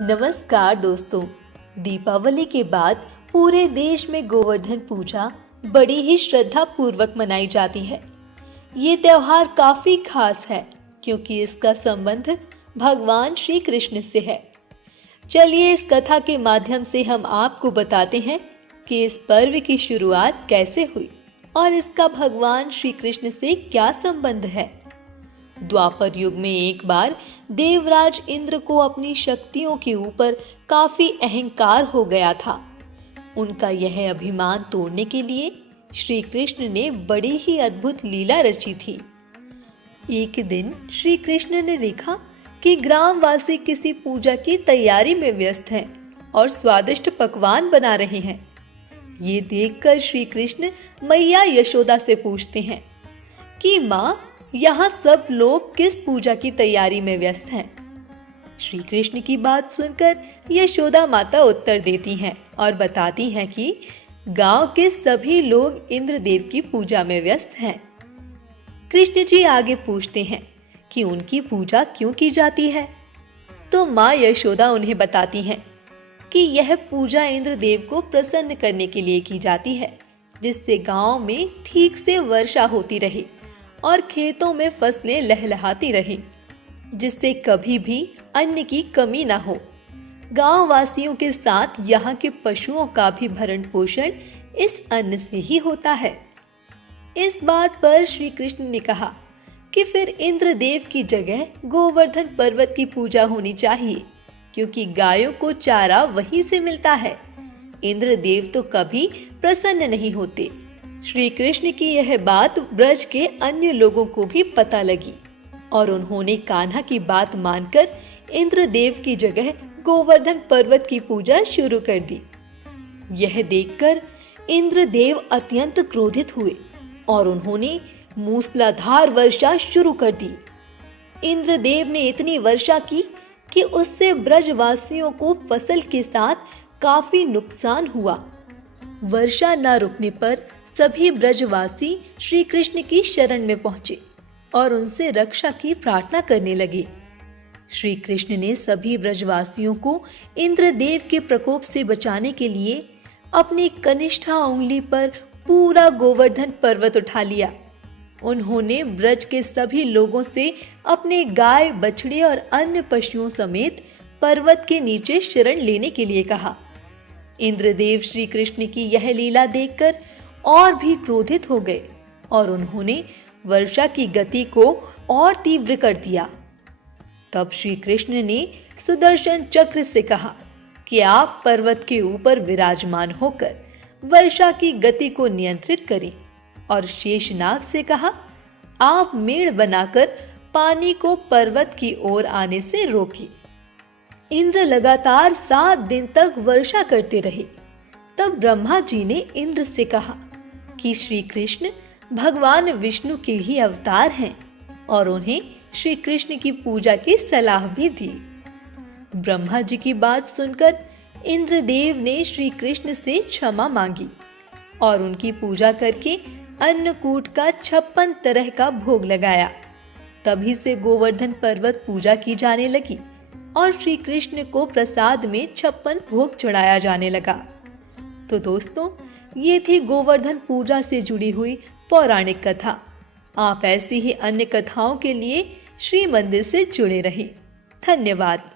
नमस्कार दोस्तों। दीपावली के बाद पूरे देश में गोवर्धन पूजा बड़ी ही श्रद्धा पूर्वक मनाई जाती है। ये त्योहार काफी खास है क्योंकि इसका संबंध भगवान श्री कृष्ण से है। चलिए इस कथा के माध्यम से हम आपको बताते हैं कि इस पर्व की शुरुआत कैसे हुई और इसका भगवान श्री कृष्ण से क्या संबंध है। द्वापर युग में एक बार देवराज इंद्र को अपनी शक्तियों के ऊपर काफी अहंकार हो गया था। उनका यह अभिमान तोड़ने के लिए श्री कृष्ण ने बड़ी ही अद्भुत लीला रची थी। एक दिन श्री कृष्ण ने देखा कि ग्रामवासी किसी पूजा की तैयारी में व्यस्त हैं और स्वादिष्ट पकवान बना रहे हैं। ये देखकर श्री कृष्ण मैया यशोदा से पूछते हैं कि माँ, यहाँ सब लोग किस पूजा की तैयारी में व्यस्त हैं? श्री कृष्ण की बात सुनकर यशोदा माता उत्तर देती हैं और बताती हैं कि गांव के सभी लोग इंद्रदेव की पूजा में व्यस्त हैं। कृष्ण जी आगे पूछते हैं कि उनकी पूजा क्यों की जाती है, तो माँ यशोदा उन्हें बताती हैं कि यह पूजा इंद्रदेव को प्रसन्न करने के लिए की जाती है, जिससे गांव में ठीक से वर्षा होती रहे और खेतों में फसलें लहलहाती रहें, जिससे कभी भी अन्न की कमी ना हो। गांव वासियों के साथ यहाँ के पशुओं का भी भरण पोषण इस अन्न से ही होता है। इस बात पर श्री कृष्ण ने कहा कि फिर इंद्रदेव की जगह गोवर्धन पर्वत की पूजा होनी चाहिए, क्योंकि गायों को चारा वहीं से मिलता है। इंद्रदेव तो कभी प्रसन्न नहीं होते। श्री कृष्ण की यह बात ब्रज के अन्य लोगों को भी पता लगी और उन्होंने कान्हा की बात मानकर इंद्रदेव की जगह गोवर्धन पर्वत की पूजा शुरू कर दी। यह देखकर इंद्रदेव अत्यंत क्रोधित हुए और उन्होंने मूसलाधार वर्षा शुरू कर दी। इंद्रदेव ने इतनी वर्षा की कि उससे ब्रजवासियों को फसल के साथ काफी नुकसान हुआ। वर्षा न रुकने पर सभी ब्रजवासी श्री कृष्ण की शरण में पहुंचे और उनसे रक्षा की प्रार्थना करने लगे। श्री कृष्ण ने सभी ब्रजवासियों को इंद्रदेव के प्रकोप से बचाने के लिए अपनी कनिष्ठा उंगली पर पूरा गोवर्धन पर्वत उठा लिया। उन्होंने ब्रज के सभी लोगों से अपने गाय, बछड़े और अन्य पशुओं समेत पर्वत के नीचे शरण लेने के लिए कहा। इंद्रदेव श्री कृष्ण की यह लीला देखकर और भी क्रोधित हो गए और उन्होंने वर्षा की गति को और तीव्र कर दिया। तब श्री कृष्ण ने सुदर्शन चक्र से कहा कि आप पर्वत के ऊपर विराजमान होकर वर्षा की गति को नियंत्रित करें, और शेषनाग से कहा आप मेड़ बनाकर पानी को पर्वत की ओर आने से रोकें। इंद्र लगातार 7 दिन तक वर्षा करते रहे। तब ब्रह्मा जी ने इंद्र से कहा कि श्री कृष्ण भगवान विष्णु के ही अवतार हैं और उन्हें श्री कृष्ण की पूजा की सलाह भी दी। ब्रह्मा जी की बात सुनकर इंद्रदेव ने श्री कृष्ण से क्षमा मांगी और उनकी पूजा करके अन्नकूट का 56 तरह का भोग लगाया। तभी से गोवर्धन पर्वत पूजा की जाने लगी और श्री कृष्ण को प्रसाद में 56 भोग चढ़ाया जाने लगा। तो दोस्तों, ये थी गोवर्धन पूजा से जुड़ी हुई पौराणिक कथा। आप ऐसी ही अन्य कथाओं के लिए श्री मंदिर से जुड़े रहें। धन्यवाद।